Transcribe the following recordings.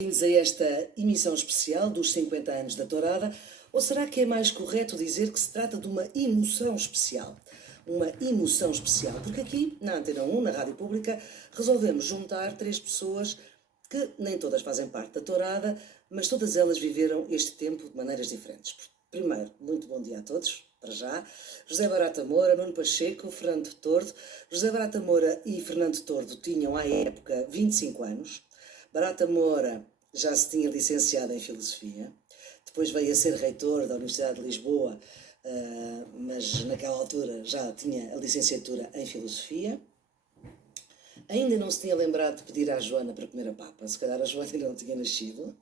Bem-vindos a esta emissão especial dos 50 anos da Tourada, ou será que é mais correto dizer que se trata de uma emoção especial? Uma emoção especial, porque aqui, na Antena 1, na Rádio Pública, resolvemos juntar três pessoas que nem todas fazem parte da Tourada, mas todas elas viveram este tempo de maneiras diferentes. Primeiro, muito bom dia a todos, para já. José Barata Moura, Nuno Pacheco, Fernando Tordo. José Barata Moura e Fernando Tordo tinham, à época, 25 anos. Barata Moura já se tinha licenciado em Filosofia, depois veio a ser reitor da Universidade de Lisboa, mas naquela altura já tinha a licenciatura em Filosofia. Ainda não se tinha lembrado de pedir à Joana para comer a papa, se calhar a Joana ainda não tinha nascido,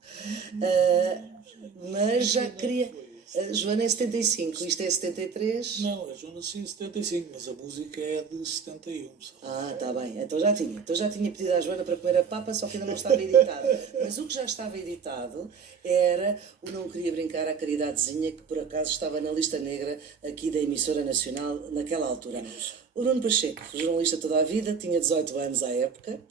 mas já queria... A Joana é 75, isto é 73? Não, a Joana nasceu em 75, mas a música é de 71. Ah, está bem, então já tinha pedido à Joana para comer a papa, só que ainda não estava editado. Mas o que já estava editado era o Não Queria Brincar à Caridadezinha, que por acaso estava na lista negra aqui da emissora nacional naquela altura. O Nuno Pacheco, jornalista toda a vida, tinha 18 anos à época,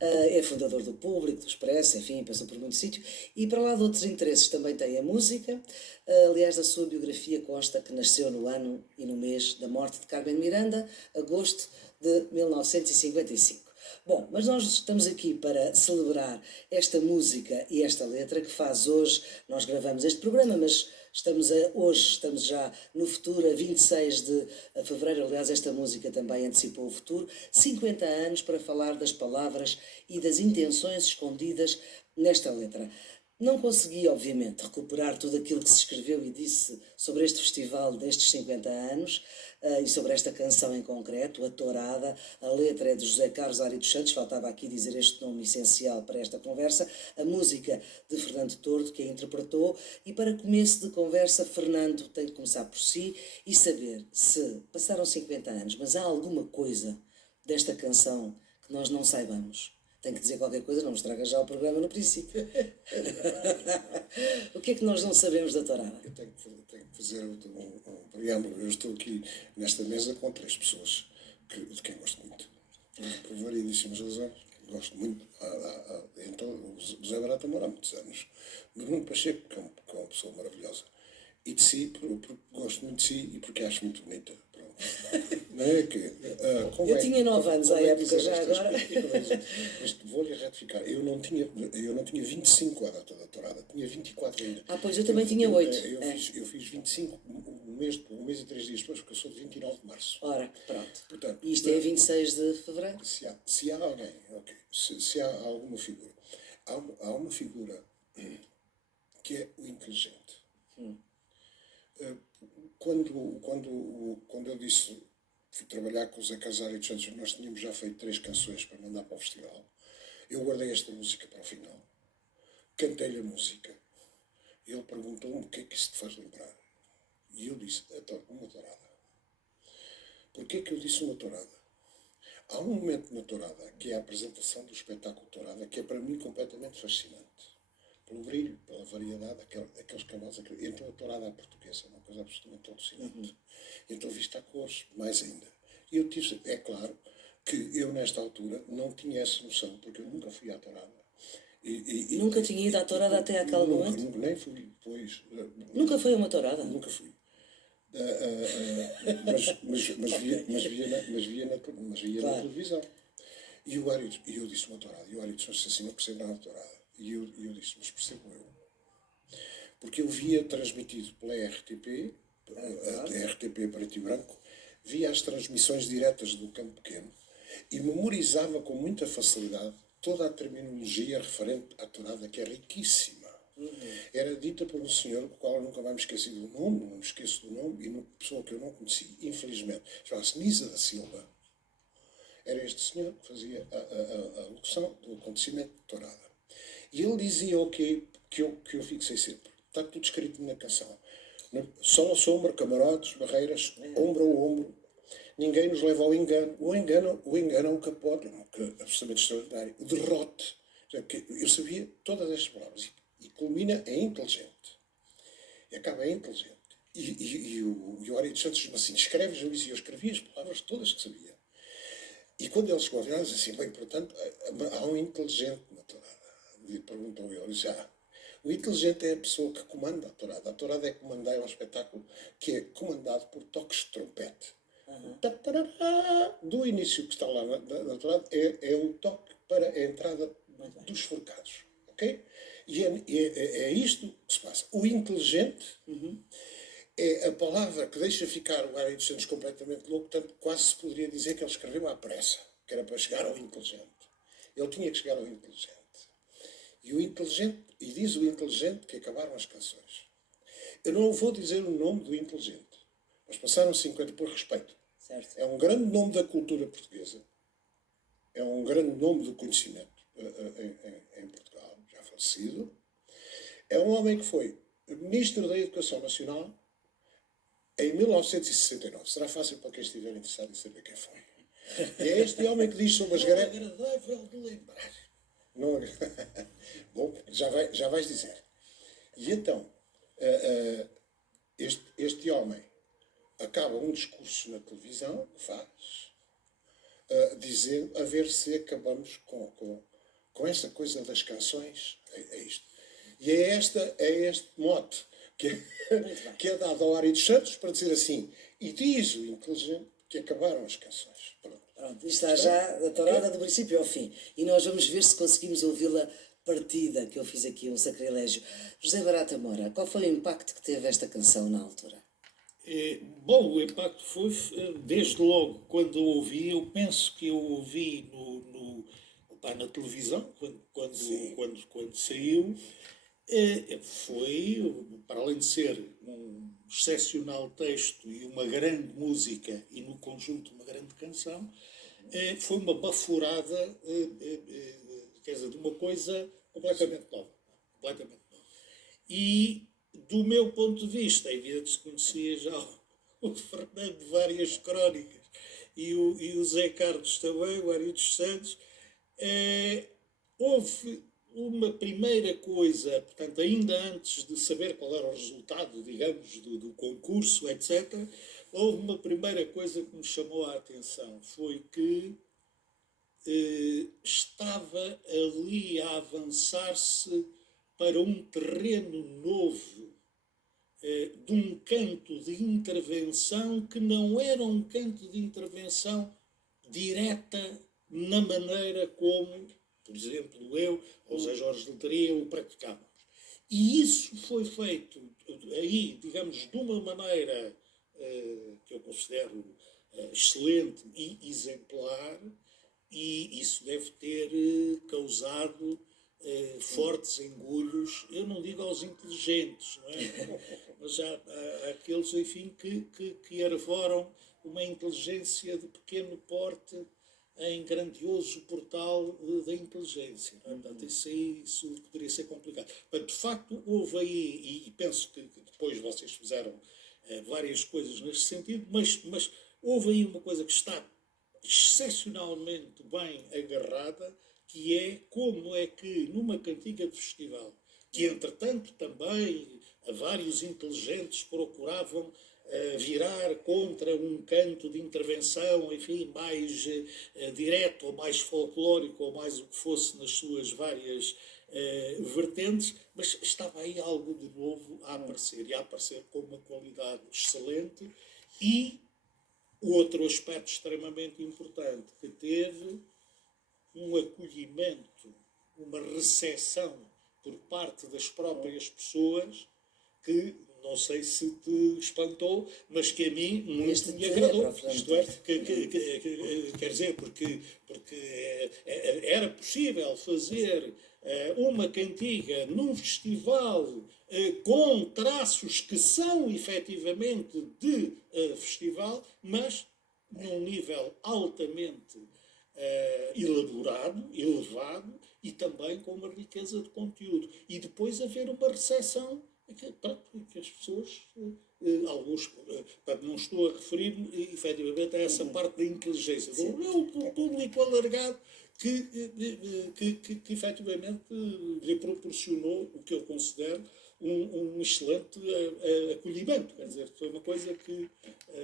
é fundador do Público, do Expresso, enfim, passou por muito sítio, e para lá de outros interesses também tem a música. Aliás, da sua biografia consta que nasceu no ano e no mês da morte de Carmen Miranda, agosto de 1955. Bom, mas nós estamos aqui para celebrar esta música e esta letra que faz hoje, nós gravamos este programa, mas hoje estamos já no futuro, a 26 de fevereiro, aliás esta música também antecipou o futuro, 50 anos para falar das palavras e das intenções escondidas nesta letra. Não consegui, obviamente, recuperar tudo aquilo que se escreveu e disse sobre este festival destes 50 anos e sobre esta canção em concreto, a Tourada. A letra é de José Carlos Ari dos Santos, faltava aqui dizer este nome essencial para esta conversa, a música de Fernando Tordo, que a interpretou, e para começo de conversa, Fernando tem que começar por si e saber se passaram 50 anos, mas há alguma coisa desta canção que nós não saibamos. Tenho que dizer qualquer coisa, não me estraga já o programa no princípio. O que é que nós não sabemos da Tourada? Eu tenho que fazer um preâmbulo. Eu estou aqui nesta mesa com três pessoas de quem gosto muito. Por variedíssimas razões. Gosto muito. Então, o José Barata Moura há muitos anos. Do Nuno Pacheco, que é uma pessoa maravilhosa. E de si, porque gosto muito de si e porque acho muito bonita. Pronto. Não é que, eu tinha 9 anos à época, já agora. Mas vou-lhe retificar. Eu não tinha 25 à data da Tourada, tinha 24 ainda. Ah, pois eu também tinha 8. Eu fiz 25 um mês e 3 dias depois, porque eu sou de 29 de março. Ora, pronto. Portanto, e isto é 26 de fevereiro? Se há alguém, ok, se há alguma figura, há uma figura que é o inteligente. Quando eu disse, fui trabalhar com o Zé Casário de Santos, nós tínhamos já feito 3 canções para mandar para o festival. Eu guardei esta música para o final. Cantei-lhe a música. Ele perguntou-me o que é que isso te faz lembrar. E eu disse, uma tourada. Porquê que eu disse uma tourada? Há um momento na tourada, que é a apresentação do espetáculo Tourada, que é para mim completamente fascinante. Pelo brilho, pela variedade daqueles cavalos. Então a tourada à portuguesa é uma coisa absolutamente alucinante. Então vista a cores, mais ainda. E eu tive, é claro que eu nesta altura não tinha essa noção, porque eu nunca fui à tourada. Nunca tinha ido à tourada até aquele momento? Nunca, nem fui depois. Nunca foi a uma tourada? Nunca fui. Mas via na televisão. E eu disse uma tourada. E o Ari disse assim, não percebo nada de tourada. E eu disse, mas percebo eu. Porque eu via transmitido pela RTP, a RTP preto e branco, via as transmissões diretas do Campo Pequeno e memorizava com muita facilidade toda a terminologia referente à tourada, que é riquíssima. Era dita por um senhor, do qual eu nunca mais me esqueci do nome, não me esqueço do nome, e uma pessoa que eu não conheci, infelizmente, chamava-se Nisa da Silva. Era este senhor que fazia a locução do acontecimento de tourada. E ele dizia o que eu fixei sempre. Está tudo escrito na canção. Sol a sombra, camaradas, barreiras, ombro a ombro. Ninguém nos leva ao engano. O engano é um capote, que é absolutamente extraordinário. O derrote. Eu sabia todas estas palavras. E culmina em inteligente. E acaba em inteligente. E o Ari dos Santos disse assim, escreves-me isso. E eu escrevi as palavras todas que sabia. E quando ele chegou a virar, disse assim, bem, portanto, há um inteligente na tourada. perguntou ele, já. O inteligente é a pessoa que comanda a tourada. A tourada é comandada, é um espetáculo que é comandado por toques de trompete. Do início que está lá na tourada é o toque para a entrada dos forcados. Ok? E é isto que se passa. O inteligente é a palavra que deixa ficar o Harry dos Santos completamente louco, tanto quase se poderia dizer que ele escreveu à pressa, que era para chegar ao inteligente. Ele tinha que chegar ao inteligente. E diz o inteligente que acabaram as canções. Eu não vou dizer o nome do inteligente, mas passaram 50 por respeito. Certo. É um grande nome da cultura portuguesa, é um grande nome do conhecimento em Portugal, já falecido. É um homem que foi Ministro da Educação Nacional em 1969. Será fácil para quem estiver interessado em saber quem foi. E é este homem que diz sobre as greves. É agradável de lembrar. Não... Bom, já vais dizer. E então, este homem acaba um discurso na televisão, faz, dizendo, a ver se acabamos com essa coisa das canções. É isto. E é este mote que é dado ao Ari dos Santos para dizer assim, e diz o inteligente que acabaram as canções. Pronto. Pronto, isto está já da tourada do princípio ao fim. E nós vamos ver se conseguimos ouvi-la partida, que eu fiz aqui um sacrilégio. José Barata Moura, qual foi o impacto que teve esta canção na altura? Bom, o impacto foi, desde logo, quando eu ouvi, eu penso que eu ouvi na televisão, quando saiu, foi, para além de ser um excepcional texto e uma grande música, e no conjunto uma grande canção, foi uma baforada, quer dizer, de uma coisa completamente nova. Completamente nova. E, do meu ponto de vista, é evidente que se conhecia já o Fernando de várias crónicas e o Zé Carlos também, o Ari dos Santos, houve uma primeira coisa, portanto, ainda antes de saber qual era o resultado, digamos, do concurso, etc., houve uma primeira coisa que me chamou a atenção, foi que estava ali a avançar-se para um terreno novo, de um canto de intervenção que não era um canto de intervenção direta na maneira como, por exemplo, eu ou José Jorge de Letria o praticávamos. E isso foi feito aí, digamos, de uma maneira que eu considero excelente e exemplar, e isso deve ter causado fortes engulhos, eu não digo aos inteligentes, não é? Mas há aqueles, enfim, que arvoram uma inteligência de pequeno porte em grandioso portal da inteligência. Não é? Portanto, isso poderia ser complicado. Mas, de facto, houve aí, e penso que depois vocês fizeram várias coisas neste sentido, mas houve aí uma coisa que está excepcionalmente bem agarrada, que é como é que numa cantiga de festival, que entretanto também vários inteligentes procuravam virar contra um canto de intervenção, enfim, mais direto ou mais folclórico ou mais o que fosse nas suas várias vertentes, mas estava aí algo de novo a aparecer, e a aparecer com uma qualidade excelente. E o outro aspecto extremamente importante, que teve um acolhimento, uma recepção por parte das próprias pessoas que, não sei se te espantou, mas que a mim muito me agradou. Isto é, quer dizer, porque era possível fazer uma cantiga num festival com traços que são efetivamente de festival, mas num nível altamente elaborado, elevado, e também com uma riqueza de conteúdo. E depois haver uma recepção que as pessoas, alguns, não estou a referir-me efetivamente a essa parte da inteligência. O público alargado que efetivamente lhe proporcionou o que eu considero um excelente acolhimento. Quer dizer, foi uma coisa que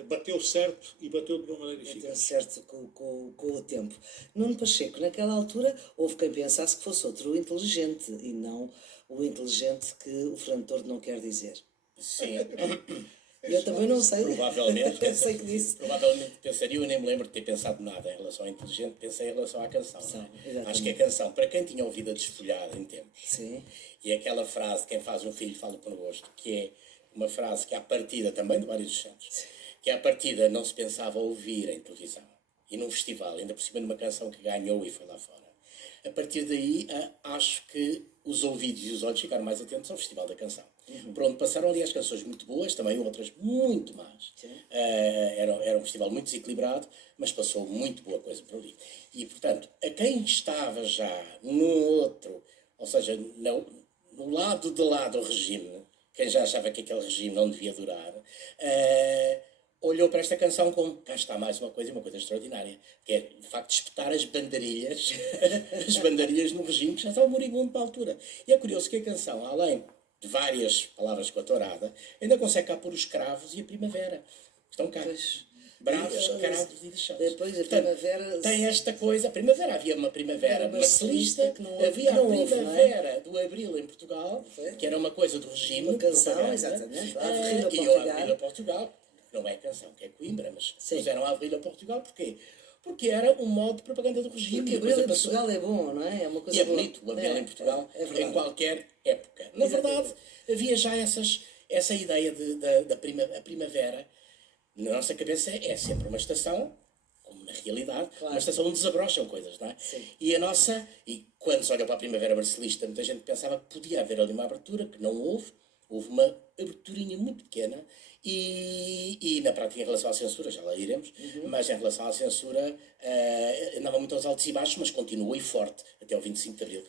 bateu certo e bateu de uma maneira Bateu eficaz. certo com o tempo. Nuno Pacheco, naquela altura, houve quem pensasse que fosse outro inteligente e não o inteligente que o Fernando Tordo não quer dizer. Sim, Eu também não sei. provavelmente, Sei que disse. provavelmente pensaria, eu nem me lembro de ter pensado nada em relação ao inteligente, pensei em relação à canção. Não é? Exatamente. Acho que a canção, para quem tinha ouvido a desfolhada em tempos, Sim. e aquela frase, quem faz um filho fala por gosto, que é uma frase que à partida, também de Mário dos Santos, que à partida não se pensava ouvir em televisão, e num festival, ainda por cima de uma canção que ganhou e foi lá fora. A partir daí, acho que os ouvidos e os olhos ficaram mais atentos ao Festival da Canção. Por onde passaram ali as canções muito boas, também outras muito más. Era um festival muito desequilibrado, mas passou muito boa coisa por ali. E, portanto, a quem estava já no outro, ou seja, no lado de lá do regime, quem já achava que aquele regime não devia durar, olhou para esta canção como, cá está mais uma coisa, e uma coisa extraordinária, que é, de facto, espetar as bandarilhas, as bandarilhas no regime que já estava moribundo para a altura. E é curioso que a canção, além de várias palavras com a tourada, ainda consegue cá pôr os cravos e a primavera. Estão cá. Pois. Bravos, cravos e deixados. Depois a primavera... Tem esta coisa, a primavera, havia uma primavera marcelista, que não havia a houve, não é? primavera do Abril em Portugal, que era uma coisa do regime. Uma canção, propaganda, exatamente. A e Avenida a Portugal. Avenida Portugal, não é canção, que é Coimbra, mas Sim. fizeram a Avenida Portugal, porquê? Porque era um modo de propaganda do regime. Porque e a Abril coisa em passou. Portugal é bom, não é? É uma coisa E é boa. bonito o Abril em Portugal, É verdade. em qualquer época. Na verdade, havia já essa ideia da primavera. Na nossa cabeça é sempre uma estação, como na realidade, uma estação onde desabrocham coisas, não é? Sim. E quando se olha para a primavera marcelista, muita gente pensava que podia haver ali uma abertura, que não houve. Houve uma aberturinha muito pequena e na prática, em relação à censura, já lá iremos, mas em relação à censura, andava muito aos altos e baixos, mas continuou e forte até ao 25 de Abril.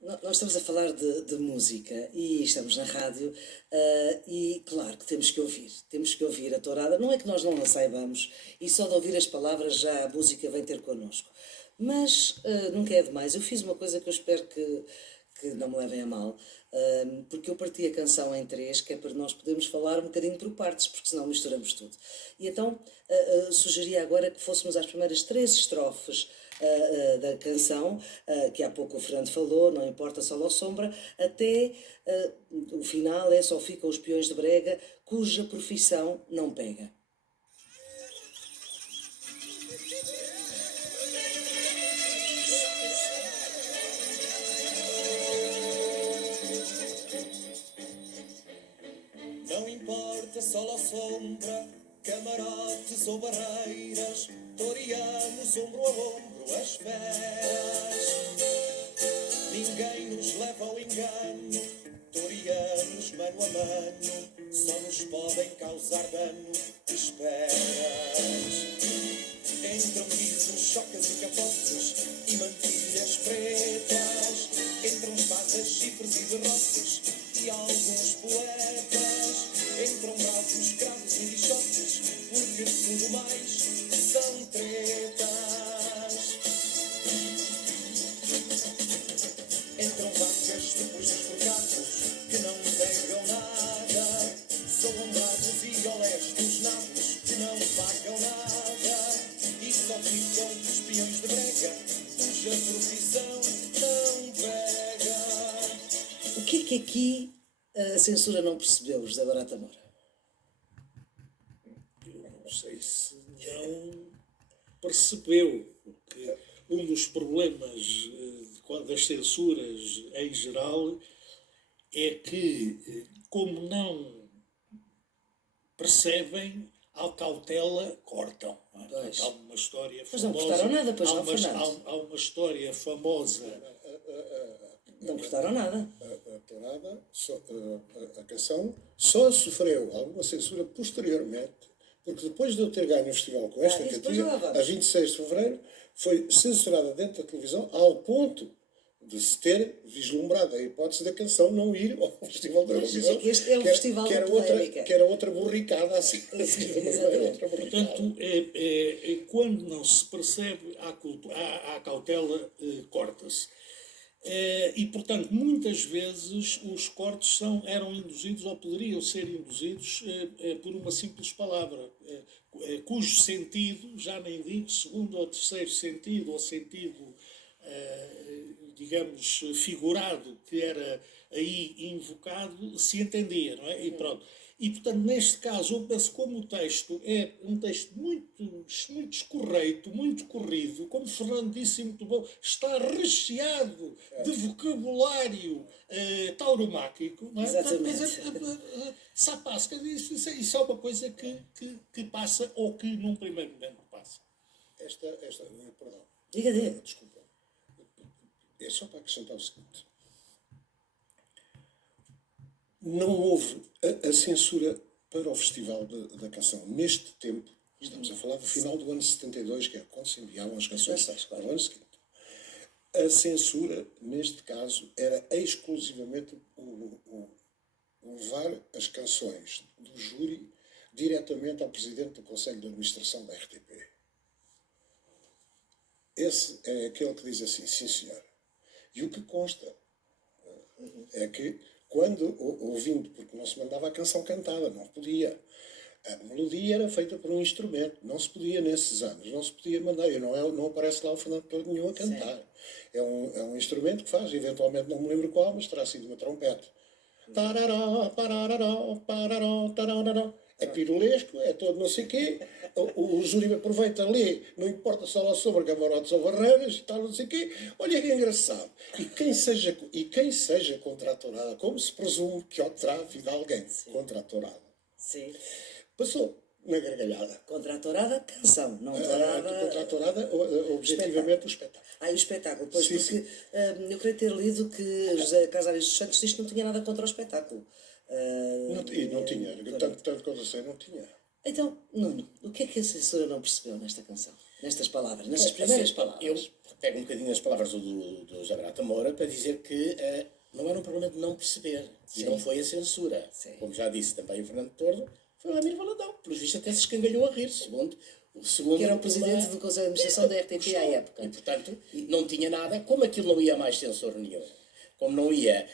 Nós estamos a falar de música e estamos na rádio e claro que temos que ouvir a tourada. Não é que nós não a saibamos e só de ouvir as palavras já a música vem ter connosco. Mas nunca é demais. Eu fiz uma coisa que eu espero que não me levem a mal, porque eu parti a canção em 3, que é para nós podermos falar um bocadinho por partes, porque senão misturamos tudo. E então sugeria agora que fôssemos às primeiras 3 estrofes da canção, que há pouco o Fernando falou, não importa sol ou sombra, até o final é só ficam os peões de brega, cuja profissão não pega. Não importa sol ou sombra, camarotes ou barreiras, toreamos ombro a ombro as feras. Ninguém nos leva ao engano, toreamos mano a mano, só nos podem causar dano esperas. Entram risos, chocas e capotes e mantilhas pretas, entram espadas, chifres e derrotes e alguns poetas, entram bravos, cravos e bichotes, porque tudo mais são tretas. Entram vacas depois dos pecados que não pegam nada, soam bravos e olés dos nabos que não pagam nada, e só ficam os peões de brega, cuja profissão não pega. O que aqui a censura não percebeu, José Barata Moura? Eu não sei se não percebeu, porque um dos problemas das censuras em geral é que, como não percebem, à cautela cortam. Pois. Há uma história Mas não famosa. cortaram nada, pois não, Fernando? Há uma história famosa. Não cortaram nada. A tourada, a canção, só sofreu alguma censura posteriormente, porque depois de eu ter ganho o festival com esta isso cantiga, depois já lá vamos. a 26 de fevereiro, foi censurada dentro da televisão ao ponto de se ter vislumbrado a hipótese da canção não ir ao Festival da Pois, Eurovisão. é que este é o festival da polémica. Que era outra borricada assim. Exatamente. Outra borricada. Portanto, quando não se percebe, há cautela, corta-se. E, portanto, muitas vezes os cortes eram induzidos ou poderiam ser induzidos por uma simples palavra, cujo sentido, já nem digo segundo ou terceiro sentido, ou sentido, digamos, figurado, que era aí invocado, se entendia, não é? E pronto. E, portanto, neste caso, eu penso como o texto é um texto muito escorreito, muito corrido, como o Fernando disse, muito bom, está recheado de vocabulário tauromáquico, não é? Exatamente. Sapasca, isso é uma coisa que passa ou que num primeiro momento passa. Perdão. Diga. Desculpa. É só para acrescentar o seguinte. Não houve a censura para o Festival da Canção. Neste tempo, estamos a falar do final do ano 72, que é quando se enviavam as canções para o ano seguinte. A censura, neste caso, era exclusivamente o levar as canções do júri diretamente ao Presidente do Conselho de Administração da RTP. Esse é aquele que diz assim, sim senhor. E o que consta é que quando, ouvindo, porque não se mandava a canção cantada, não podia. A melodia era feita por um instrumento, não se podia nesses anos, não se podia mandar, não aparece lá o Fernando Tordo nenhum a cantar. É um instrumento que faz, eventualmente não me lembro qual, mas terá sido uma trompete. Tarará, parará, parará, tarará. É pirulesco, é todo não sei o quê. O júri aproveita, lê, não importa só lá sobre camarotes ou barreiras e tal, não sei o quê. Olha que engraçado. E quem seja contra a tourada, como se presume que terá havido alguém contra a tourada, Sim. passou na gargalhada. Contra a tourada, canção, não tourada. Contra a tourada, objetivamente, o espetáculo. E o espetáculo, pois, Sim, porque eu creio ter lido que José Casares dos Santos disse que não tinha nada contra o espetáculo. Não tinha, tanto quanto eu sei, não tinha. Então, Nuno, o que é que a censura não percebeu nesta canção? Nestas palavras, nestas primeiras palavras? Eu pego um bocadinho as palavras do José Barata Moura para dizer que não era um problema de não perceber. Sim. E não foi a censura. Sim. Como já disse também o Fernando Tordo, foi o Ramiro Valadão. Pelos vistos até se escangalhou a rir, segundo Que era o presidente do Conselho de Administração da RTP à época. E, portanto, não tinha nada. Como aquilo não ia a mais censor nenhum, como não ia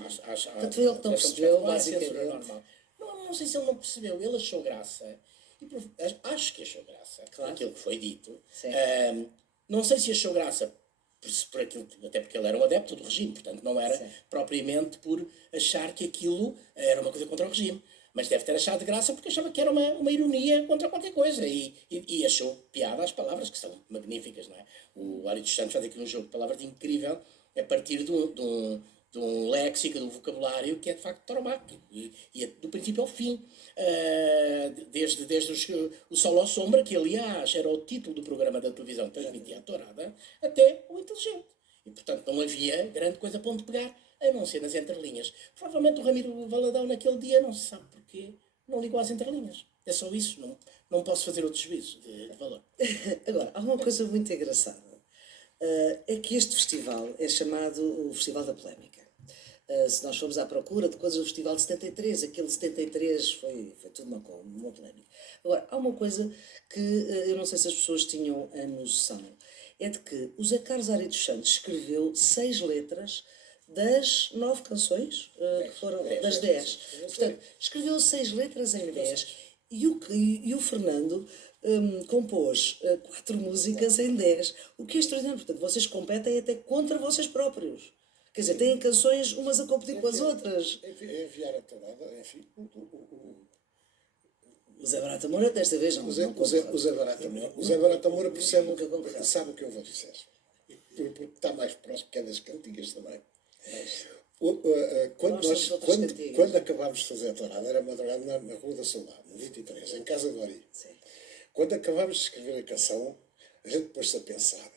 Portanto, foi ele que não percebeu, basicamente. normal. Não sei se ele não percebeu. Ele achou graça. Acho que achou graça. Claro. Aquilo que foi dito. Sim. Não sei se achou graça por aquilo, até porque ele era um adepto do regime, portanto não era Sim. propriamente por achar que aquilo era uma coisa contra o regime. Mas deve ter achado de graça porque achava que era uma ironia contra qualquer coisa e achou piada às palavras, que são magníficas, não é? O Ari dos Santos faz aqui um jogo de palavras incrível a partir de um léxico, de um vocabulário que é de facto tauromáquico e é do princípio ao fim. Desde o Sol à Sombra, que aliás era o título do programa da televisão que transmitia a tourada, até o inteligente. E portanto não havia grande coisa para onde pegar, a não ser nas entrelinhas. Provavelmente o Ramiro Valadão naquele dia, não se sabe porquê, não ligou às entrelinhas. É só isso, não posso fazer outro juízo de valor. Agora, há uma coisa muito engraçada. É que este festival é chamado o Festival da Polémica. Se nós formos à procura de coisas do Festival de 73, aquele de 73 foi tudo uma polémica. Agora, há uma coisa que eu não sei se as pessoas tinham a noção, é de que o Zé Carlos Ari dos Santos escreveu 6 letras das 9 canções, que foram das 10. Portanto, escreveu 6 letras em 10 e o Fernando compôs 4 músicas em 10, o que é extraordinário. Portanto, vocês competem até contra vocês próprios. Quer dizer, têm canções umas a competir com as outras. Enviar a tourada, enfim, O Zé Barata Moura desta vez não. O Zé Barata Moura sabe o que eu vou dizer. Porque está mais próximo que é das cantigas também. Quando acabámos de fazer a tourada, era madrugada na Rua da Saudade, no 23, em casa do Ari. Quando acabámos de escrever a canção, a gente pôs-se a pensar,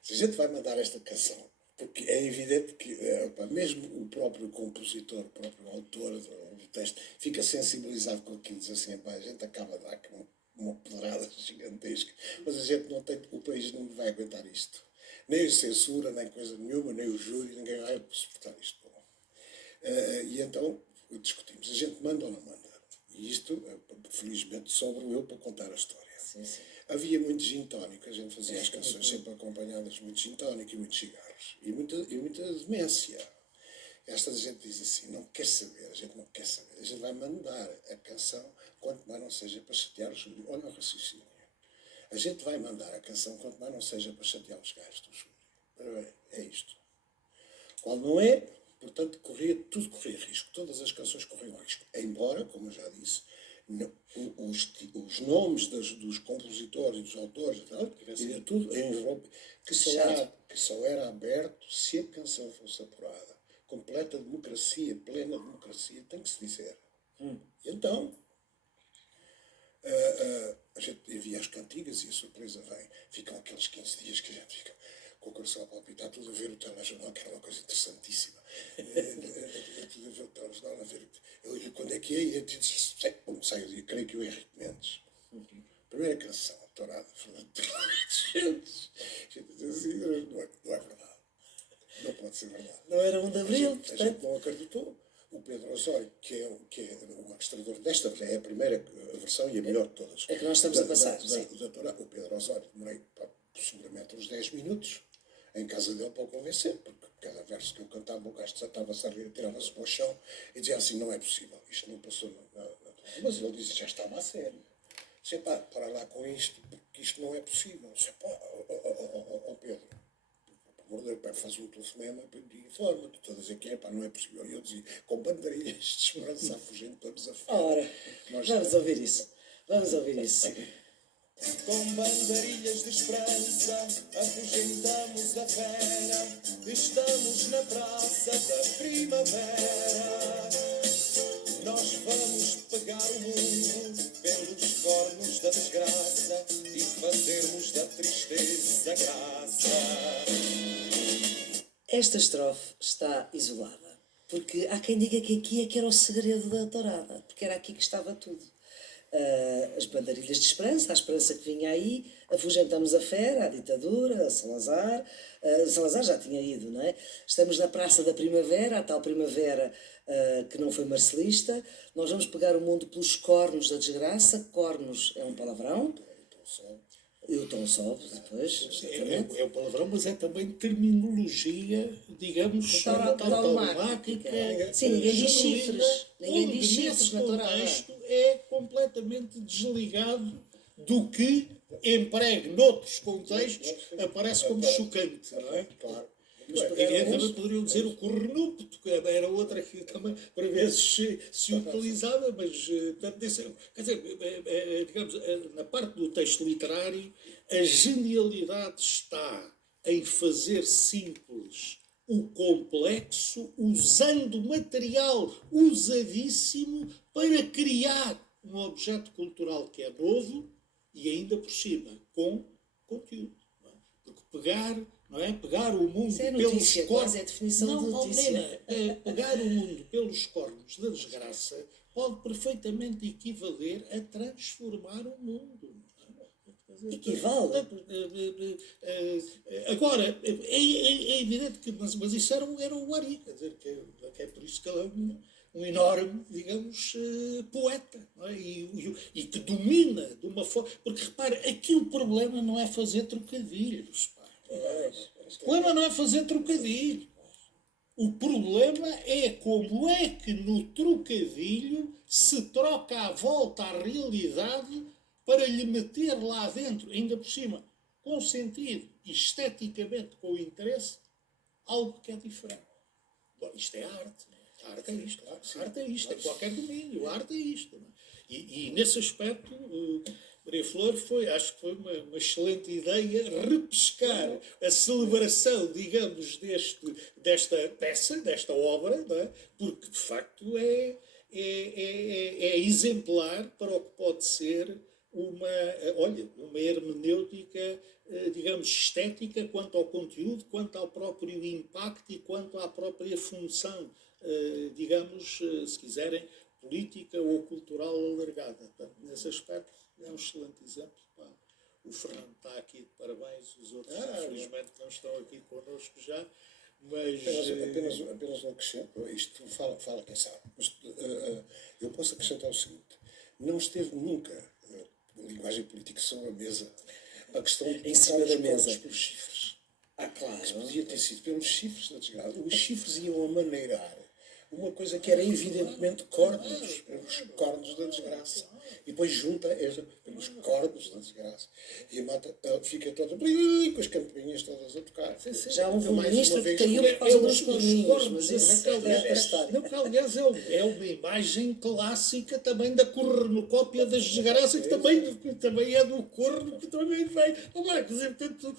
se a gente vai mandar esta canção, porque é evidente que mesmo o próprio compositor, o próprio autor do texto, fica sensibilizado com aquilo, diz assim, a gente acaba de dar uma pedrada gigantesca, mas a gente não tem, o país não vai aguentar isto. nem censura, nem coisa nenhuma, nem o júri, ninguém vai suportar isto. Bom, e então discutimos, a gente manda ou não manda? E isto, felizmente, sobro eu para contar a história. Sim, sim. Havia muito gin tónico, a gente fazia as canções sempre acompanhadas de muito gin tónico e muitos cigarros. E muita demência. Esta gente diz assim, não quer saber, a gente não quer saber. A gente vai mandar a canção, quanto mais não seja para chatear os júri. Olha o raciocínio. A gente vai mandar a canção, quanto mais não seja para chatear os gajos do júri. Ora bem, é isto. Qual não é, portanto, tudo corria risco. Todas as canções corriam risco. Embora, como eu já disse, os nomes dos compositores e dos autores e tudo em Europa, que só era aberto se a canção fosse apurada. Completa democracia, plena democracia, tem que se dizer. Então, a gente envia as cantigas e a surpresa vem. Ficam aqueles 15 dias que a gente fica com o coração a palpitar, tudo a ver o telejornal, que era uma coisa interessantíssima. Tudo a ver o telejornal, a ver. E quando é que é? E eu disse, sai o dia, creio que o Henrique Mendes. Primeira canção, autorada, gente, assim, não é verdade. Não pode ser verdade. Não era 1 de Abril, A gente não acreditou. O Pedro Osório, que é o orquestrador desta, é a primeira versão e a melhor de todas. É que nós estamos a passar, sim. O Pedro Osório, demorei seguramente uns 10 minutos em casa dele para o convencer, porque cada verso que eu cantava, o gajo desatava-se a rir, tirava-se para o chão e dizia assim, não é possível, isto não passou na... Mas ele disse, já estava a sério. Disse, pá, para lá com isto, porque isto não é possível. Disse, pá, Pedro, por amor de Deus, faz um telefonema e informa-te, tu a dizer que pá, não é possível. E eu dizia, com bandeirinhas de esperança afugentamos a fé. Ora, vamos ouvir isso. Vamos ouvir isso. Com bandarilhas de esperança afugentamos a fera. Estamos na praça da primavera. Nós vamos pegar o mundo pelos cornos da desgraça e fazermos da tristeza graça. Esta estrofe está isolada, porque há quem diga que aqui é que era o segredo da tourada, porque era aqui que estava tudo. As bandarilhas de esperança, a esperança que vinha aí, afugentamos a fera, a ditadura, a Salazar. Salazar já tinha ido, não é? Estamos na Praça da Primavera, a tal primavera que não foi marcelista. Nós vamos pegar o mundo pelos cornos da desgraça. Cornos é um palavrão. E o tom sobe depois, exatamente. É o palavrão, mas é também terminologia, digamos, tauromática. Sim, ninguém diz chifres. Ninguém diz chifres na tourada. Contexto é completamente desligado do que empregue noutros contextos aparece como chocante, não é? Claro. Também poderiam dizer o corrupto, que era outra que também por vezes se utilizava, mas quer dizer, digamos, na parte do texto literário, a genialidade está em fazer simples o complexo, usando material usadíssimo para criar um objeto cultural que é novo e ainda por cima com conteúdo. Não é? Porque pegar o mundo notícia, pelos cornos... quase é a definição de notícia. Pegar o mundo pelos cornos da desgraça pode perfeitamente equivaler a transformar o mundo. Equivale. Agora, é evidente que... Mas isso era o Ari, quer dizer, que é por isso que ele é um enorme, digamos, poeta, não é? E que domina de uma forma... Porque, repara, aqui o problema não é fazer trocadilhos, pá. O problema não é fazer trocadilhos. O problema é como é que no trocadilho se troca a volta à realidade para lhe meter lá dentro, ainda por cima, com sentido, esteticamente, com interesse, algo que é diferente. Bom, isto é arte. A arte é isto. A arte é isto. É qualquer domínio. A arte é isto. E nesse aspecto, Maria Flor acho que foi uma excelente ideia repescar a celebração, digamos, desta peça, desta obra, não é? Porque, de facto, é exemplar para o que pode ser uma hermenêutica, digamos, estética quanto ao conteúdo, quanto ao próprio impacto e quanto à própria função, digamos, se quiserem, política ou cultural alargada. Portanto, nesse aspecto, é um excelente exemplo. O Fernando está aqui de parabéns, os outros infelizmente não estão aqui connosco já, mas... Apenas um acrescento, isto fala quem sabe, mas eu posso acrescentar o seguinte, não esteve nunca, linguagem política sobre a mesa, a questão de em cima da mesa pelos chifres. claro. Que podia ter sido pelos chifres da desgraça. Os chifres iam amaneirar uma coisa que era evidentemente cornos, pelos cornos da desgraça. E depois junta pelos cornos da desgraça. E a mata fica toda com as campainhas todas a tocar. Já houve um Mais ministro uma que vez, caiu por causa dos os corninhos, cornos, mas isso é outra história. não, que aliás é uma imagem clássica também da cornucópia das desgraças, que também é do corno, que também vem. Vamos lá, quer dizer, portanto,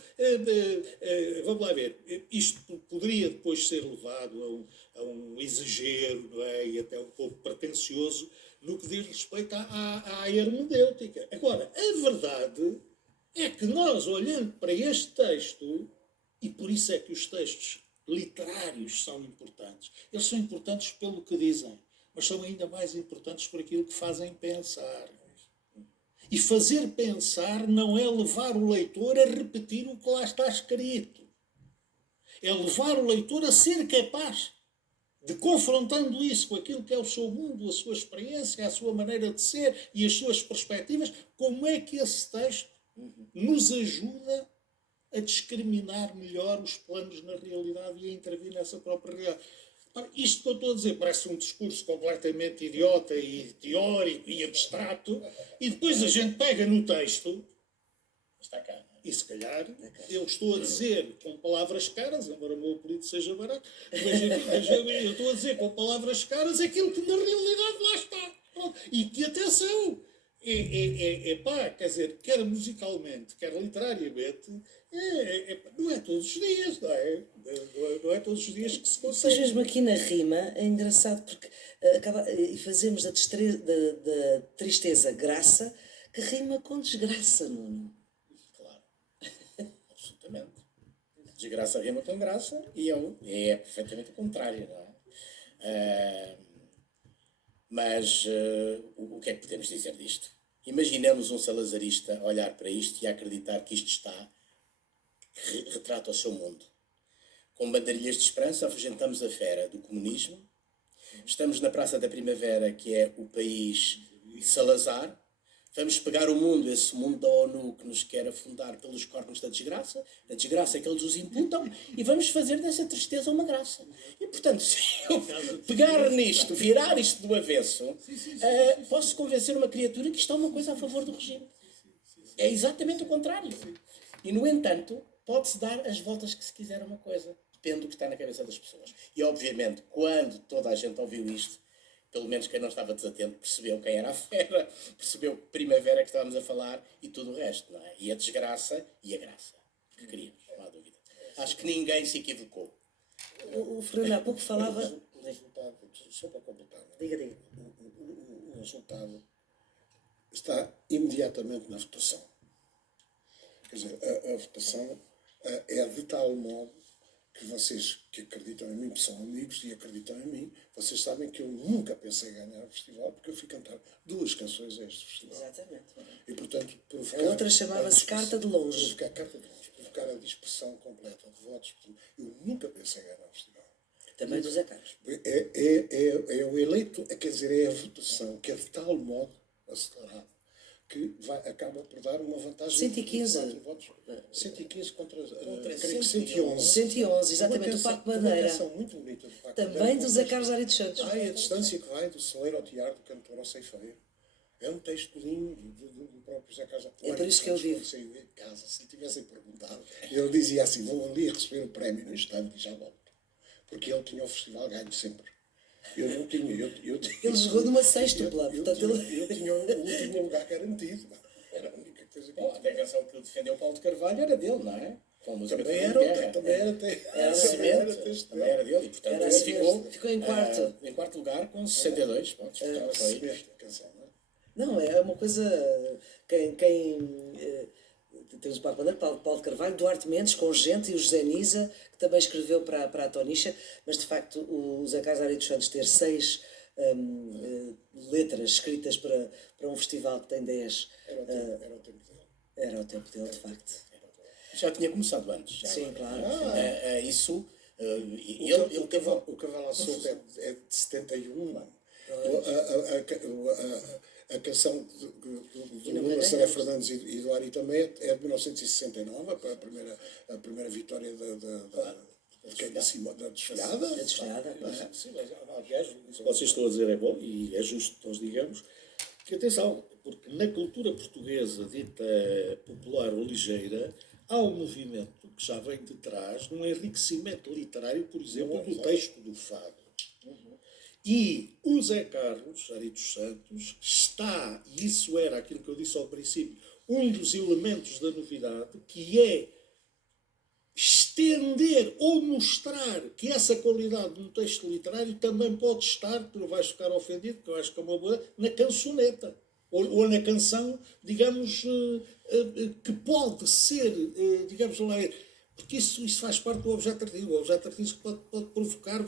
vamos lá ver. Isto poderia depois ser levado a um exagero, não é? E até um pouco pretencioso no que diz respeito à hermenêutica. Agora, a verdade é que nós, olhando para este texto, e por isso é que os textos literários são importantes, eles são importantes pelo que dizem, mas são ainda mais importantes por aquilo que fazem pensar. E fazer pensar não é levar o leitor a repetir o que lá está escrito. É levar o leitor a ser capaz de, confrontando isso com aquilo que é o seu mundo, a sua experiência, a sua maneira de ser e as suas perspectivas, como é que esse texto nos ajuda a discriminar melhor os planos na realidade e a intervir nessa própria realidade. Ora, isto que eu estou a dizer parece um discurso completamente idiota e teórico e abstrato, e depois a gente pega no texto, Está cá. e se calhar eu estou a dizer com palavras caras, embora o meu apelido seja barato, mas eu estou a dizer com palavras caras aquilo que na realidade lá está. Pronto. E que, atenção, pá, quer dizer, quer musicalmente, quer literariamente, não é todos os dias, não é? Não é todos os dias que se Mas consegue. mesmo aqui na rima é engraçado porque e fazemos da tristeza graça que rima com desgraça, Nuno. Claro. Absolutamente. Desgraça rima com graça e é perfeitamente o contrário, não é? Mas o que é que podemos dizer disto? Imaginemos um salazarista olhar para isto e acreditar que isto retrata o seu mundo. Com banderilhas de esperança afugentamos a fera do comunismo. Estamos na Praça da Primavera, que é o país de Salazar. Vamos pegar o mundo, esse mundo da ONU que nos quer afundar pelos cornos da desgraça que eles nos imputam, e vamos fazer dessa tristeza uma graça. E, portanto, se eu pegar nisto, virar isto do avesso, posso convencer uma criatura que isto é uma coisa a favor do regime. É exatamente o contrário. E, no entanto, pode-se dar as voltas que se quiser a uma coisa. Depende do que está na cabeça das pessoas. E, obviamente, quando toda a gente ouviu isto, pelo menos quem não estava desatento percebeu quem era a fera, percebeu que primavera que estávamos a falar e tudo o resto, não é? E a desgraça e a graça que queríamos, não há dúvida. Acho que ninguém se equivocou. O Fernando há pouco falava... O resultado, só para completar, Diga. o resultado está imediatamente na votação. Quer dizer, a votação é de tal modo que vocês que acreditam em mim, são amigos e acreditam em mim, vocês sabem que eu nunca pensei ganhar o festival, porque eu fui cantar 2 canções a este festival. Exatamente. E, portanto, A outra chamava-se Carta de Longe. Provocar a dispersão completa de votos. Eu nunca pensei ganhar o festival. Também dos Acaros. É o eleito, quer dizer, é a votação que é de tal modo acelerada que acaba por dar uma vantagem 115 de 4 votos. 115 contra creio que 111. 111, exatamente, o Paco Madeira. Uma canção muito bonita do Paco Também Madeira, do Zé Carlos Ari dos Santos. Ai, a distância que vai do celeiro ao tiar, do cantor ao ceifeiro. É um texto lindo do próprio Zé Carlos. É por isso que eu vivo. Quando saiu de casa, se lhe tivessem perguntado, ele dizia assim, vou ali receber o prémio no instante e já volto. Porque ele tinha o festival ganho sempre. Eu não tinha. Ele jogou numa sextupla. Eu tinha o último lugar garantido. Era a única coisa que eu Até a canção que defendeu Paulo de Carvalho era dele, não é? Também era Também era dele. E, portanto, ele ficou em quarto. Em quarto lugar com 62 pontos. Não, é uma coisa... Temos o Paco Madeira, Paulo de Carvalho, Duarte Mendes, com gente, e o José Nisa, que também escreveu para a Tonicha, mas de facto o Zé Carlos Ari dos Santos ter 6 letras escritas para um festival que tem 10... Era o tempo dele. Era o tempo dele, de facto. Já tinha começado antes. Já Sim, agora. claro. Isso. O Cavalo à Solta é de 71. A canção do Lula Saré Fernandes e do Ari também é de 1969, a primeira vitória da desfilhada. A desfilhada. Sim, mas, aliás, isso que vocês estão a dizer é bom e é justo que nós digamos que, atenção, porque na cultura portuguesa dita popular ou ligeira, há um movimento que já vem de trás de um enriquecimento literário, por exemplo, do texto do fado. E o Zé Carlos, Ari dos Santos, está, e isso era aquilo que eu disse ao princípio, um dos elementos da novidade, que é estender ou mostrar que essa qualidade no texto literário também pode estar, tu não vais ficar ofendido, que eu acho que é uma boa, na cançoneta. Ou na canção, digamos, que pode ser, digamos lá, porque isso faz parte do objeto artístico. O objeto artístico pode provocar,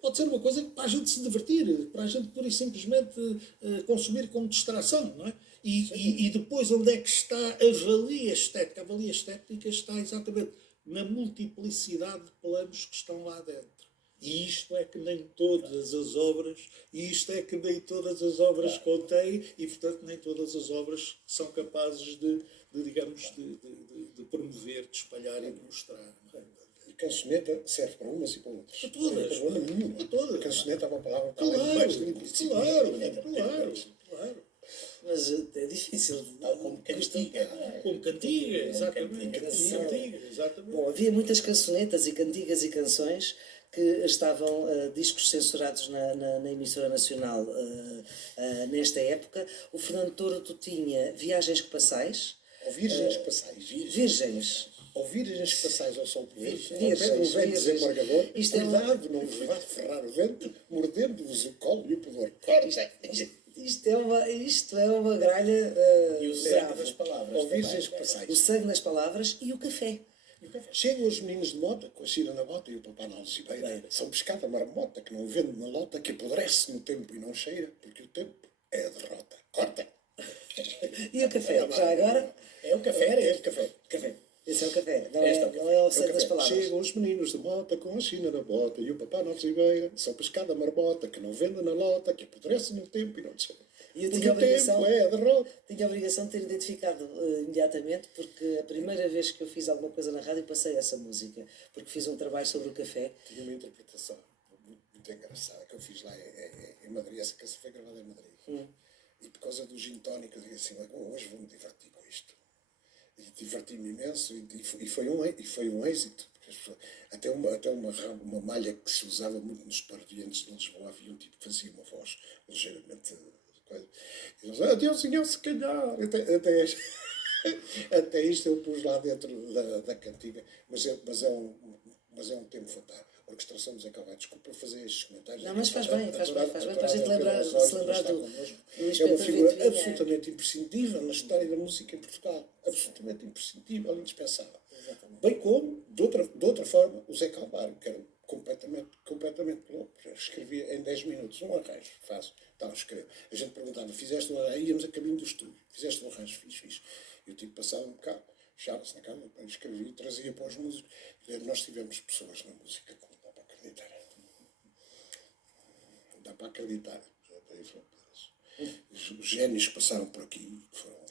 pode ser uma coisa para a gente se divertir, para a gente pura e simplesmente consumir como distração, não é? E depois onde é que está a valia estética? A valia estética está exatamente na multiplicidade de planos que estão lá dentro. E isto é que nem todas as obras, contêm, e portanto nem todas as obras são capazes de promover, de espalhar e de mostrar. E cancioneta serve para umas e para outras. Para todas. Não tem problema nenhum. Para todas. Cancioneta é uma palavra para Claro. Mas é difícil. Como cantiga. Como cantiga, exatamente. Bom, havia muitas cançonetas e cantigas e canções que estavam discos censurados na emissora nacional nesta época. O Fernando Tordo tinha Viagens que Passais. Ou Virgens Passais. Virgens. Ou Virgens Passais ao Sol Poente. Virgens, Um velho virgens. desembargador. Isto é Cuidado, não vos vá ferrar o vento, mordendo-vos o colo e o pudor. Isto é uma gralha. E o sangue das palavras. Ou Virgens também. Passais. O sangue nas palavras e o café. Chegam os meninos de mota, com a Cira na bota e o papá na alcibeira. São pescada marmota, que não vende na lota, que apodrece no tempo e não cheira, porque o tempo é a derrota. Corta! E o café? Já agora? É o café, É o café. Café. Esse é o café. Não Este é é, o café. não é o É o sangue das café. palavras. Chegam os meninos de mota com a China na bota e o papá na alcibeira. São pescada marmota, que não vende na lota, que apodrece no tempo e não cheira. E eu Porque tinha a o tempo obrigação, é a derrota. tinha a obrigação de ter identificado imediatamente, porque a primeira vez que eu fiz alguma coisa na rádio passei essa música, porque fiz um trabalho sobre o café. Tinha uma interpretação muito engraçada que eu fiz lá em Madrid. Essa canção foi gravada em Madrid. E por causa do gin tónico eu digo assim, hoje vou-me divertir com isto. E diverti-me imenso e foi um êxito. Porque as pessoas, até uma malha que se usava muito nos parodiantes de Lisboa, havia um tipo que fazia uma voz ligeiramente... E eles, adeusinho, se calhar. Até isto eu pus lá dentro da cantiga, mas é um tempo fatal. A orquestração dos Acalvar, desculpa fazer estes comentários. Não, mas faz bem, para a gente se lembrar do É uma Inspector figura Vitorino. absolutamente imprescindível na história da música em Portugal. Absolutamente imprescindível, indispensável. Exatamente. Bem como, de outra forma, o Zé Calvário, que era completamente louco. Escrevia em 10 minutos um arranjo, fácil. Estava a escrever. A gente perguntava, fizeste um arranjo? Íamos a caminho do estúdio. Fizeste um arranjo? Fiz. E o tipo passava um bocado, fechava-se na cama, escrevia e trazia para os músicos. E nós tivemos pessoas na música que não dá para acreditar. Não dá para acreditar. Os génios que passaram por aqui foram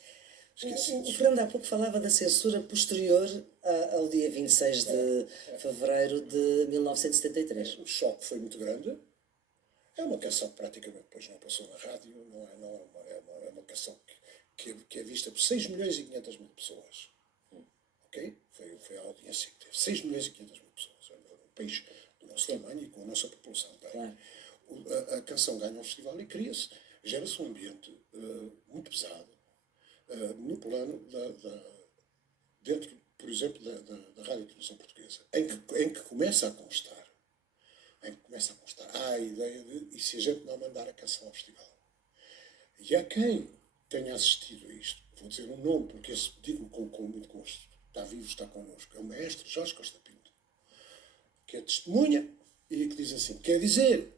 esquecidos. O Fernando há pouco falava da censura posterior ao dia 26 de fevereiro de 1973. O choque foi muito grande. É uma canção que praticamente depois não passou na rádio. É uma canção que é vista por 6 milhões e 500 mil pessoas. Ok? Foi a audiência que teve. 6 milhões e 500 mil pessoas. Um país do nosso tamanho e com a nossa população. Claro. A canção ganha um festival e gera-se um ambiente muito pesado no plano dentro, por exemplo, da Rádio e Televisão Portuguesa, em que começa a constar a ideia de, e se a gente não mandar a canção ao festival? E há quem tenha assistido a isto, vou dizer um nome, porque esse digo com muito gosto, está vivo, está connosco, é o maestro Jorge Costa Pinto, que é testemunha e que diz assim, quer dizer,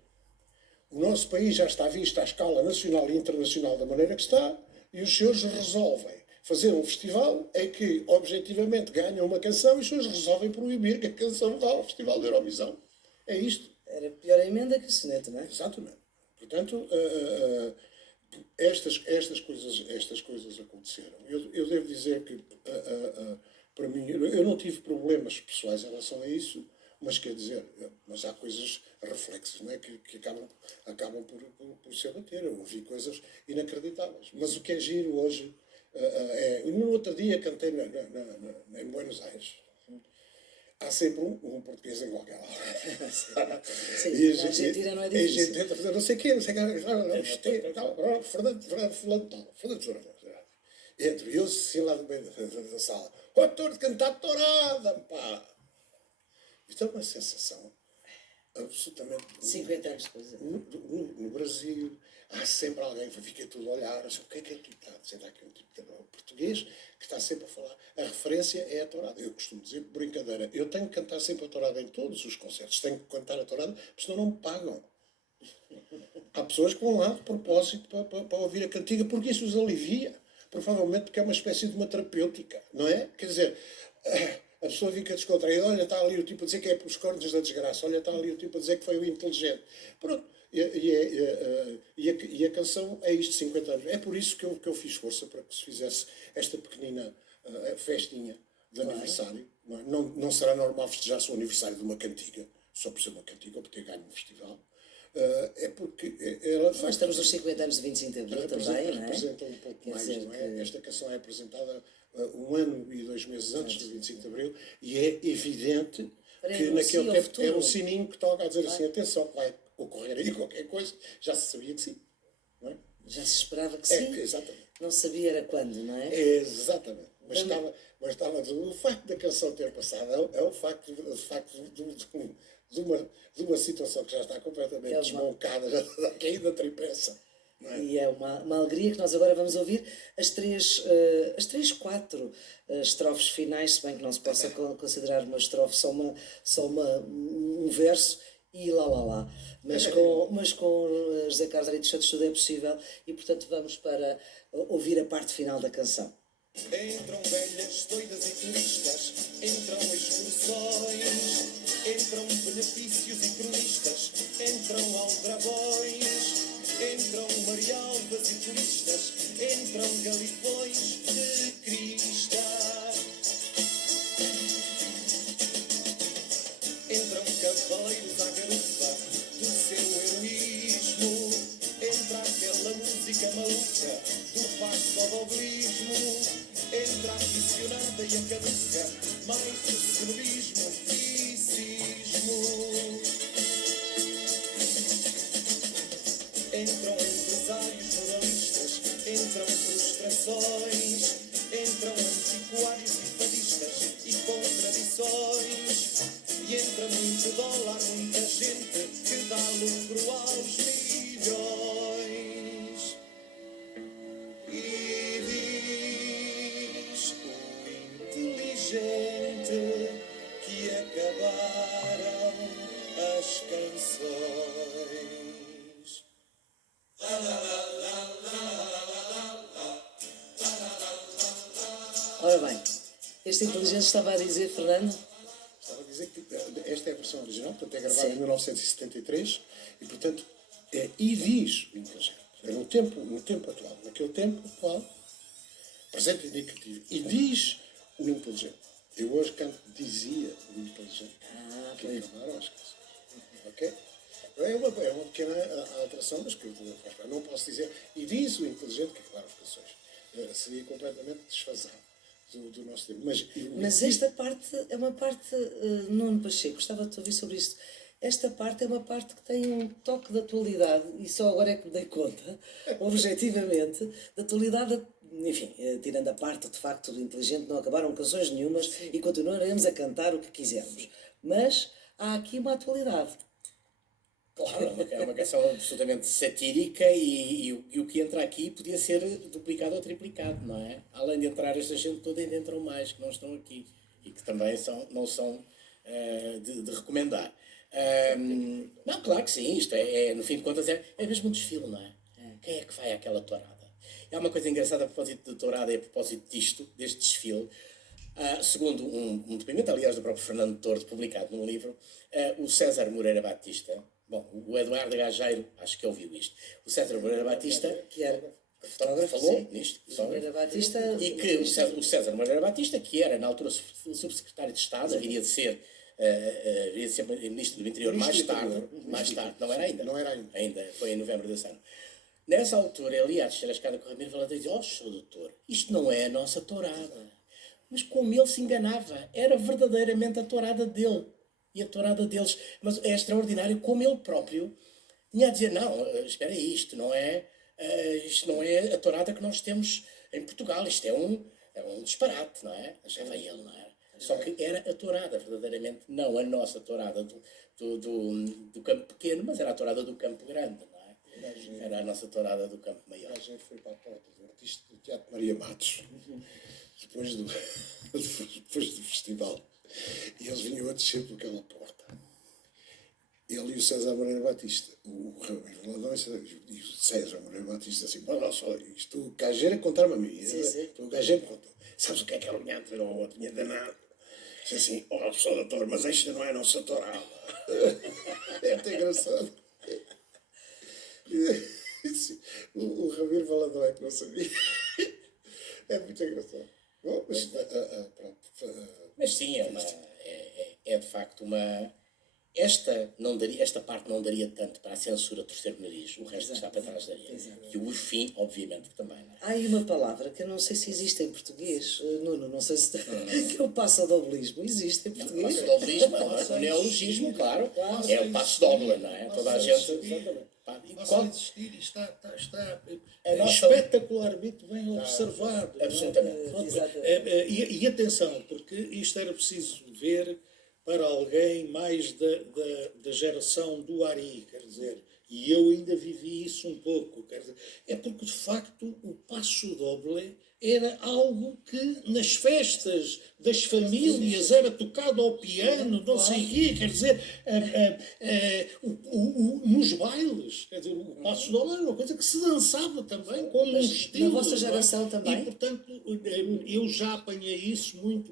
o nosso país já está visto à escala nacional e internacional da maneira que está, e os senhores resolvem fazer um festival em que, objetivamente, ganham uma canção e as pessoas resolvem proibir que a canção vá ao Festival da Eurovisão. É isto. Era pior a emenda que a soneto, não é? Exatamente. Portanto, estas coisas aconteceram. Eu devo dizer que, para mim, eu não tive problemas pessoais em relação a isso, mas quer dizer, mas há coisas reflexos, não é? que acabam por se abater. Eu ouvi coisas inacreditáveis. Mas o que é giro hoje no outro dia cantei em Buenos Aires. Há sempre um português em qualquer lado. Sim, E na Argentina não é a difícil. gente tenta fazer não sei o quê, não sei o quê, Fernando. Entro e eu assim lá no meio da sala. Autor de cantar tourada, pá! Isto é uma sensação absolutamente... 50 anos depois. No Brasil, há sempre alguém que fica tudo a olhar. O que é que está a dizer? Está aqui um tipo de português que está sempre a falar. A referência é a tourada. Eu costumo dizer, brincadeira, eu tenho que cantar sempre a tourada em todos os concertos. Tenho que cantar a tourada, porque senão não me pagam. Há pessoas que vão lá de propósito para ouvir a cantiga, porque isso os alivia. Provavelmente porque é uma espécie de uma terapêutica, não é? Quer dizer, a pessoa fica descontraída. Olha, está ali o tipo a dizer que é pelos cornos da desgraça. Olha, está ali o tipo a dizer que foi o inteligente. Pronto. E a canção é isto, 50 anos. É por isso que eu fiz força para que se fizesse esta pequenina festinha de aniversário. Não será normal festejar-se o aniversário de uma cantiga, só por ser uma cantiga ou por ter ganho um festival. É porque ela Nós estamos nos 50 anos de 25 de Abril também, não é? Representa um pouco mais, dizer não é? Esta canção é apresentada 1 ano e 2 meses antes do 25 de Abril e é evidente que naquele tempo é um sininho que toca a dizer assim, atenção, vai ocorrer aí qualquer coisa, já se sabia que sim, não é? Já se esperava que sim. Exatamente. Não sabia era quando, não é? Exatamente. Mas estava o facto da canção ter passado é o facto de uma situação que já está completamente desmoncada, já está caída da tripeça. É? E é uma alegria que nós agora vamos ouvir as quatro estrofes finais, se bem que não se possa considerar uma estrofe só um verso e lá. Mas com José Carlos Aritos Santos tudo é possível e, portanto, vamos para ouvir a parte final da canção. Entram velhas, doidas e turistas, entram excursões, entram benefícios e cronistas, entram aldrabões, entram marialvas e turistas, entram galifões de crista. Entram cavaleiros à garupa do seu heroísmo, entra aquela música maluca do passo ao oblismo. Entra a aficionada e a caduca, mais o cenobismo e cismo. Entram empresários moralistas, entram frustrações, entram antiquários e fadistas e contradições. E entra muito dólar, muita gente que dá lucro aos milhões. Que acabaram as canções. Ora bem, este inteligente estava a dizer, Fernando? Estava a dizer que esta é a versão original, portanto é gravada em 1973 e, portanto, e diz o inteligente. É no tempo atual. Naquele tempo atual, presente indicativo. E diz o inteligente. Eu hoje canto dizia o inteligente. Que acabaram as canções. Ok? É uma pequena alteração, mas que eu não posso dizer. E diz o inteligente que acabaram as canções. Seria completamente desfasado do nosso tempo. Mas esta parte é uma parte, Nuno Pacheco, gostava de te ouvir sobre isto. Esta parte é uma parte que tem um toque de atualidade, e só agora é que me dei conta, objetivamente, da atualidade, enfim, tirando a parte de facto do inteligente, não acabaram canções nenhumas e continuaremos a cantar o que quisermos. Mas há aqui uma atualidade. Claro, é uma canção absolutamente satírica e o que entra aqui podia ser duplicado ou triplicado, não é? Além de entrar esta gente toda, ainda entram mais que não estão aqui e que também não são de recomendar. Não, claro que sim, isto no fim de contas é mesmo um desfile, não é? Quem é que vai àquela tourada? Há uma coisa engraçada a propósito de Tourada e a propósito disto, deste desfile. Segundo um depoimento, aliás, do próprio Fernando Tordo, publicado num livro, o César Moreira Batista, bom, o Eduardo Gageiro, acho que ouviu isto, o César Moreira Batista, Que era fotógrafo, falou sim. nisto, Moreira Batista. e que o César Moreira Batista, que era na altura subsecretário de Estado, viria de ser ministro do Interior mais tarde, não era ainda. Não era ainda. Ainda, foi em novembro desse ano. Nessa altura, ele ia descer a escada com o Ramiro Valadão e dizia: Sr. Doutor, isto não é a nossa tourada. Mas como ele se enganava, era verdadeiramente a tourada dele. E a tourada deles. Mas é extraordinário como ele próprio tinha a dizer: não, espera aí, isto não é a tourada que nós temos em Portugal, isto é um disparate, não é? Achava ele, não era? Só que era a tourada, verdadeiramente, não a nossa tourada do campo pequeno, mas era a tourada do campo grande, não é? Era a nossa tourada do campo maior. A gente foi para a porta do artista do Teatro Maria Matos, depois do festival, e eles vinham a descer por aquela porta. Ele e o César Moreira Batista, o Ramiro Valadão e o César Moreira Batista, assim: olha só, isto o Gageiro contar-me a mim. O Gageiro contou: sabes o que é que ele me virou ao outro? Tinha danado. Disse assim: Sr. Doutor, mas isto não é a nossa tourada. É muito engraçado. O Ramiro Valadão é que não sabia. É muito engraçado. Bom, mas, Mas sim, é de facto uma. Esta parte não daria tanto para a censura torcer o nariz, o resto que está para trás daria. E o fim, obviamente, que também. Não é? Há aí uma palavra que eu não sei se existe em português, Nuno, não sei se que é o passadobelismo. Existe em O português? passadobelismo é o neologismo, claro. É o passo doble, não é? Toda a gente. Possa existir e está nossa- espetacularmente bem observado. Absolutamente. E atenção, porque isto era preciso ver para alguém mais da geração do Ari, quer dizer, e eu ainda vivi isso um pouco, quer dizer, é porque de facto o passo doble era algo que nas festas das famílias era tocado ao piano, não sei o quê, quer dizer, nos bailes, quer dizer, o passo doble era uma coisa que se dançava também, como um estilo. Na vossa geração também? E, portanto, eu já apanhei isso muito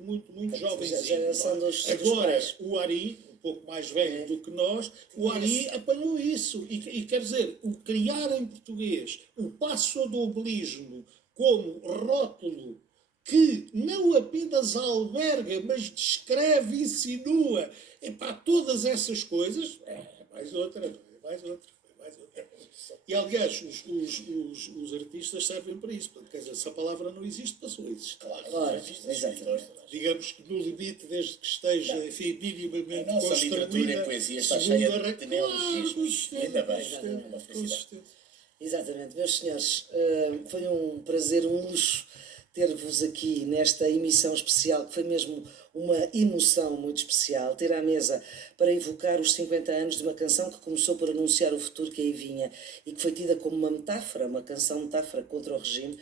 jovenzinho. geração dos Agora, pais. o Ari, um pouco mais velho do que nós, o Ari apanhou isso. E quer dizer, o criar em português o passadobelismo como rótulo que não apenas alberga, mas descreve e insinua todas essas coisas, mais outra. E aliás, os artistas servem para isso. Quer dizer, se a palavra não existe, passou a existir. Claro, exatamente. Digamos que no limite, desde que esteja, enfim, minimamente A nossa literatura construída, e poesia está segundo cheia a de regra. neologismos. Ainda bem, é uma Com felicidade. certeza. Exatamente, meus senhores, foi um prazer, um luxo ter-vos aqui nesta emissão especial, que foi mesmo uma emoção muito especial, ter à mesa para evocar os 50 anos de uma canção que começou por anunciar o futuro que aí vinha e que foi tida como uma metáfora, uma canção metáfora contra o regime.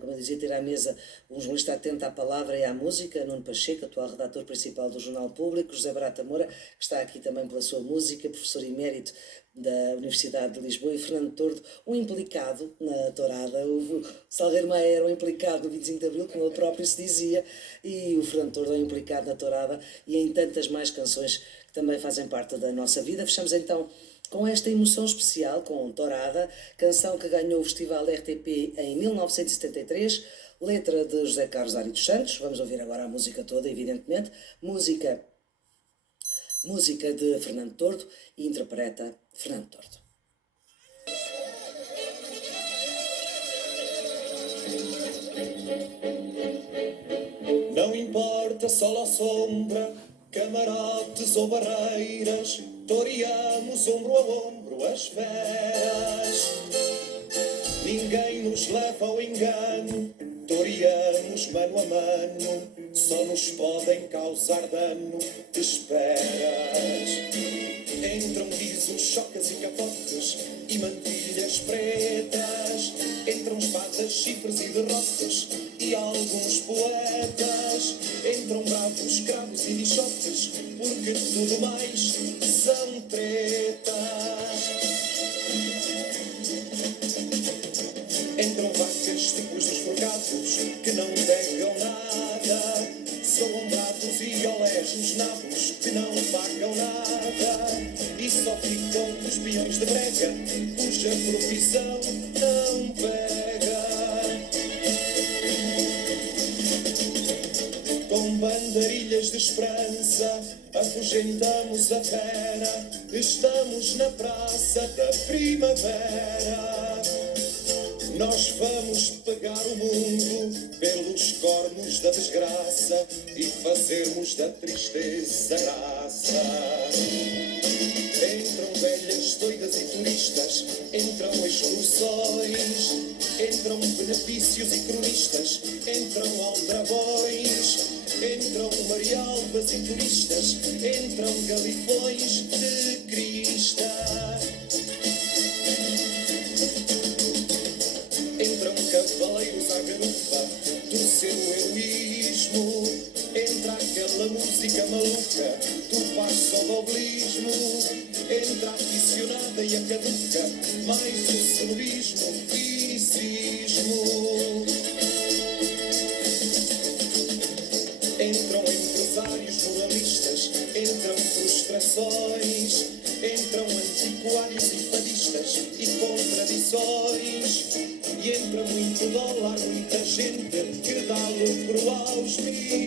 Como eu dizia, ter à mesa um jornalista atento à palavra e à música, Nuno Pacheco, atual redator principal do Jornal Público, José Barata Moura, que está aqui também pela sua música, professor emérito da Universidade de Lisboa, e Fernando Tordo, um implicado na tourada. O Salgueiro Maia era um implicado no 25 de Abril, como ele próprio se dizia, e o Fernando Tordo é um implicado na tourada e em tantas mais canções que também fazem parte da nossa vida. Fechamos então com esta emoção especial, com Tourada, canção que ganhou o Festival RTP em 1973, letra de José Carlos Ari dos Santos. Vamos ouvir agora a música toda, evidentemente. Música de Fernando Tordo, e interpreta Fernando Tordo. Não importa sol ou sombra, camarotes ou barreiras, toreamos ombro a ombro as feras. Ninguém nos leva ao engano, toreamos mano a mano, só nos podem causar dano esperas. Entram risos, chocas e capotes e mantilhas pretas, entram espadas, chifres e derrotas e alguns poetas, entram bravos, cravos e bichotes, porque tudo mais são tretas. Entram vacas, de brega, cuja profissão não pega. Com bandarilhas de esperança afugentamos a fera, estamos na praça da primavera. Nós vamos pegar o mundo pelos cornos da desgraça e fazermos da tristeza graça. Entram velhas doidas e turistas, entram excursões, entram benefícios e cronistas, entram aldrabões, entram marialvas e turistas, entram galifões de crista. Entram cavaleiros à garupa do seu heroísmo, entra aquela música maluca do passo-doblismo, entra a aficionada e a caduca, mais o cenobismo e cismo. Entram empresários moralistas, entram frustrações, entram antiquários e fadistas e contradições. E entra muito dólar, muita gente que dá lucro aos mídias.